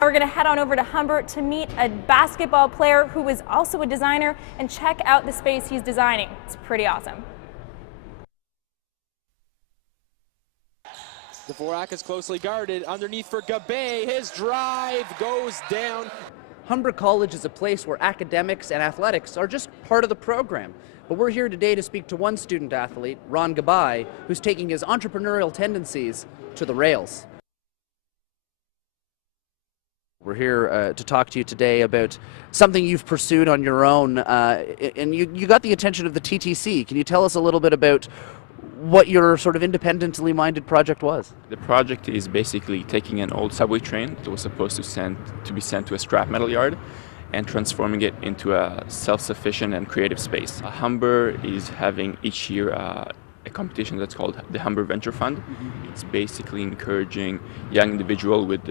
We're going to head on over to Humber to meet a basketball player who is also a designer and check out the space he's designing. It's pretty awesome. Dvorak is closely guarded underneath for Gabay. His drive goes down. Humber College is a place where academics and athletics are just part of the program. But we're here today to speak to one student athlete, Ron Gabay, who's taking his entrepreneurial tendencies to the rails. We're here to talk to you today about something you've pursued on your own, and you got the attention of the TTC. Can you tell us a little bit about what your sort of independently minded project was? The project is basically taking an old subway train that was supposed to be sent to a scrap metal yard and transforming it into a self-sufficient and creative space. Humber is having each year a competition that's called the Humber Venture Fund. It's basically encouraging young individuals with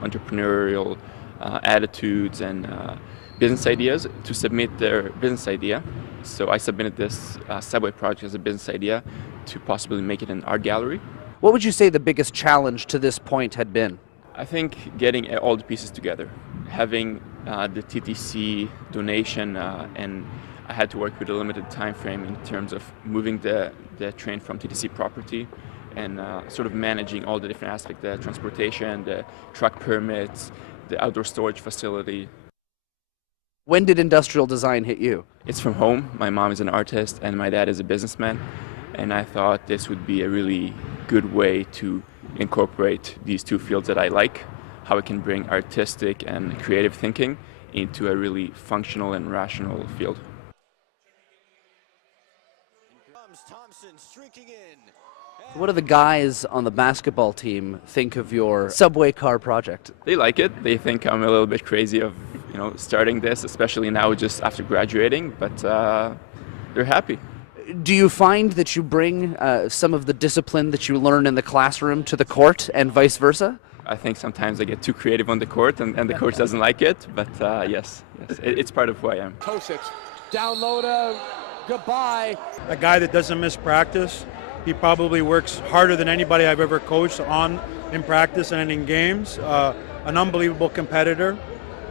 entrepreneurial attitudes and business ideas to submit their business idea. So I submitted this subway project as a business idea to possibly make it an art gallery. What would you say the biggest challenge to this point had been? I think getting all the pieces together, having the TTC donation, and I had to work with a limited time frame in terms of moving the train from TTC property and sort of managing all the different aspects, the transportation, the truck permits, the outdoor storage facility. When did industrial design hit you? It's from home. My mom is an artist and my dad is a businessman, and I thought this would be a really good way to incorporate these two fields that I like, how I can bring artistic and creative thinking into a really functional and rational field. What do the guys on the basketball team think of your subway car project? They like it. They think I'm a little bit crazy of, starting this, especially now just after graduating, but they're happy. Do you find that you bring some of the discipline that you learn in the classroom to the court and vice versa? I think sometimes I get too creative on the court and the coach doesn't like it, but yes, it's part of who I am. Kosic, down low to Gabay. A guy that doesn't miss practice. He probably works harder than anybody I've ever coached in practice and in games. An unbelievable competitor,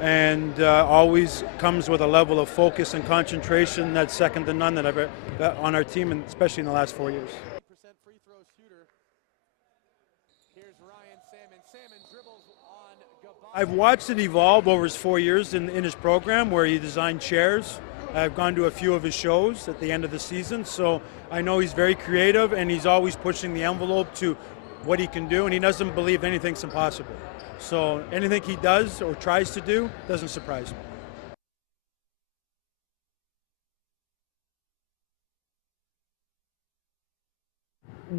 and always comes with a level of focus and concentration that's second to none that I've ever on our team, and especially in the last 4 years. Free throw shooter. Here's Ryan Salmon dribbles on Gabay. I've watched it evolve over his 4 years in his program, where he designed chairs. I've gone to a few of his shows at the end of the season, so I know he's very creative and he's always pushing the envelope to what he can do, and he doesn't believe anything's impossible. So anything he does or tries to do doesn't surprise me.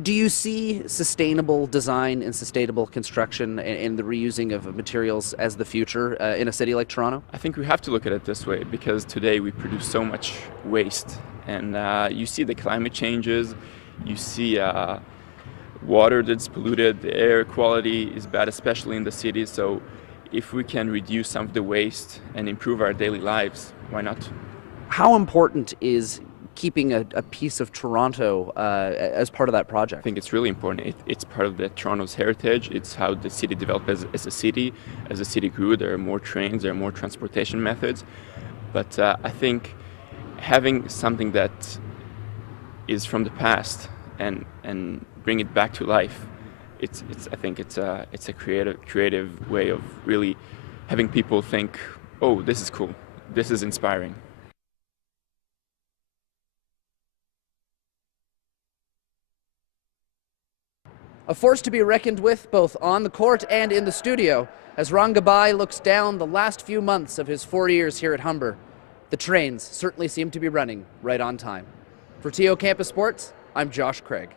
Do you see sustainable design and sustainable construction and the reusing of materials as the future in a city like Toronto? I think we have to look at it this way because today we produce so much waste, and you see the climate changes, you see water that's polluted, the air quality is bad, especially in the cities. So if we can reduce some of the waste and improve our daily lives, why not? How important is keeping a piece of Toronto as part of that project? I think it's really important. It's part of Toronto's heritage. It's how the city developed as a city. As the city grew, there are more trains, there are more transportation methods. But I think having something that is from the past and bring it back to life, I think it's a creative way of really having people think, oh, this is cool, this is inspiring. A force to be reckoned with both on the court and in the studio as Ron Gabay looks down the last few months of his 4 years here at Humber. The trains certainly seem to be running right on time. For TO Campus Sports, I'm Josh Craig.